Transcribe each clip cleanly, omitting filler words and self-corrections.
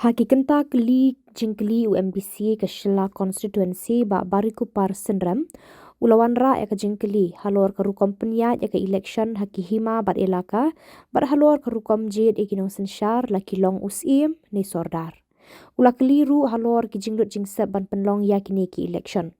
Hakikenta keli jingkeli UMBC ke Shela constituency ba bariku par senrem ulawanra ya ke jingkeli halor ke rukom penya ya ke election hakihima bat elaka bat halor ke rukom jid ikinong sensyar laki long usim ni sordar ula keliru halor ki jinglut jingsep ban penlong ya kini ki election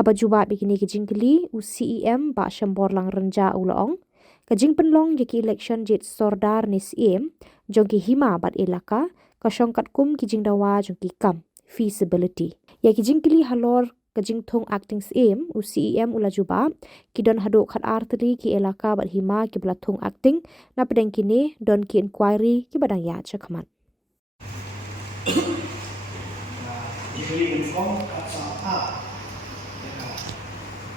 haba juba bikini ke jingkeli UCEM ba shambor lang renja ulaong ke jing penlong ya ki election jid sordar ni sim jongki hima bat elaka kasong kat kum kijing dawa jong ki kam feasibility ya kijing kili halor kijing thong acting aim UCEM ula juba kidon hado khat artery ki elaka bat hima ki bla thong acting na pedang kini don ki inquiry ki badang ya chakman Diberi inform kata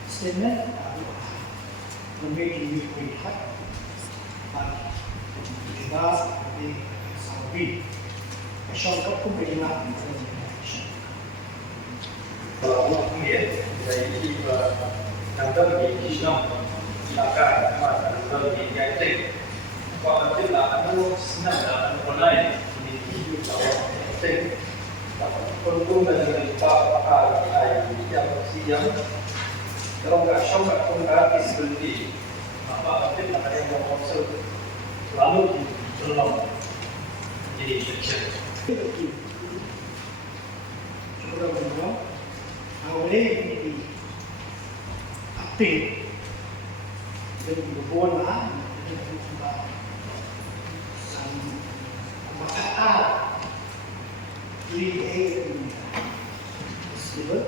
statement memiliki hak bebas dari sahabat. Masyarakat pun berjenah kalau mungkin dari nanti di Islam silakan nanti di Yakin kalau nanti lah anu senang anu online di Yakin perlu dari pakar yang siang kalau nggak syok pun gratis seperti apa nanti ada yang mau masuk lalu belum jadi Yakin Saudara berdua, awalnya ini aktif dan berbola dan maka lihat sebab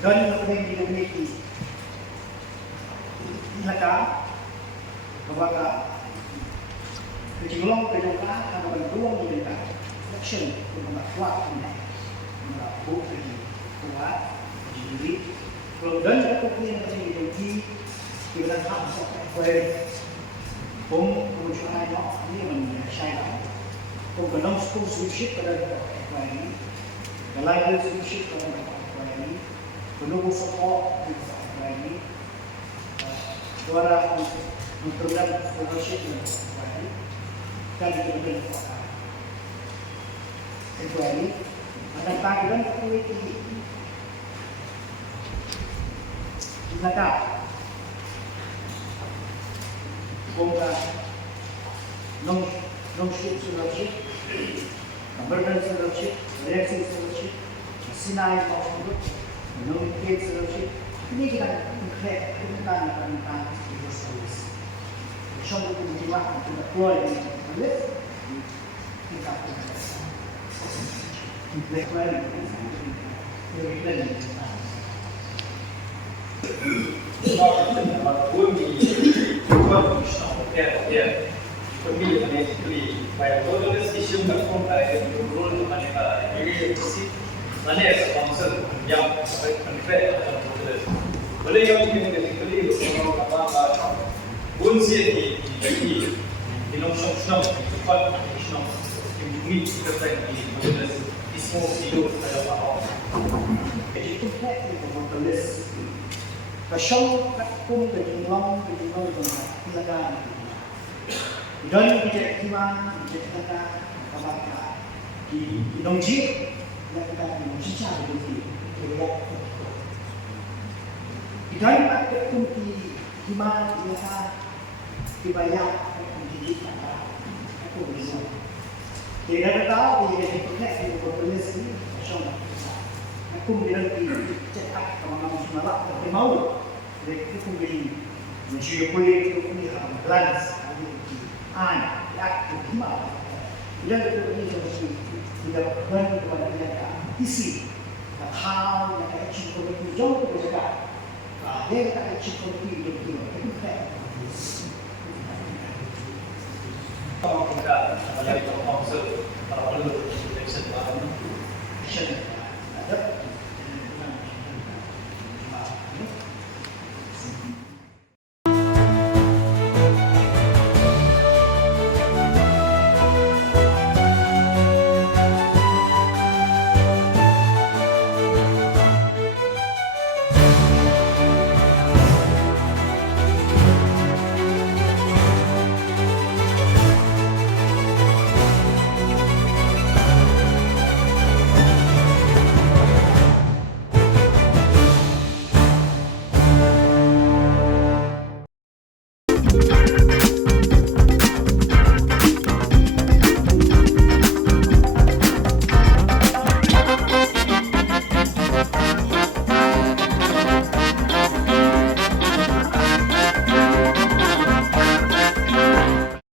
dan yang dimiliki ilaka bahwa kejolong akan berjuang di dalam election untuk kuat ini, melakukan lagi kuat diri. Kalau dan aku punya macam ini kita harus sampai kemudian ini menjadi penggunaan sponsorship pada ini, dalam sponsorship pada ini, penunggu support pada ini, suara memperoleh sponsorship dan juga kecuali ada panggilan komite maka bongkar non solution emergency solution reaction solution sinai maupun non solution ini kita permintaan solusi Siyang kumitiwa ang pinatuloy ng ulit. Kita po na sa intellectual Bunsi di nomor snow cepat snow ini kita pergi mengenai ismo hidup pada awal. Itu kan memperlis. Pasal kum kejenglang dengan silakan. Dan kita kiman kita apa di nongji yang kita nongji cara itu. Dan kita kum di kiman kita dibayar mendidik aku bisa. Tidak tahu dia dipakai di populasi nasional. Aku bilang di cetak teman-teman semua tapi mau. Jadi aku beli geopolitik aku ni balance aku yak mau. Dia itu ini tidak berani kepada dia isi. How yang achieve community jauh berbeda. Dia akan achieve community itu kan.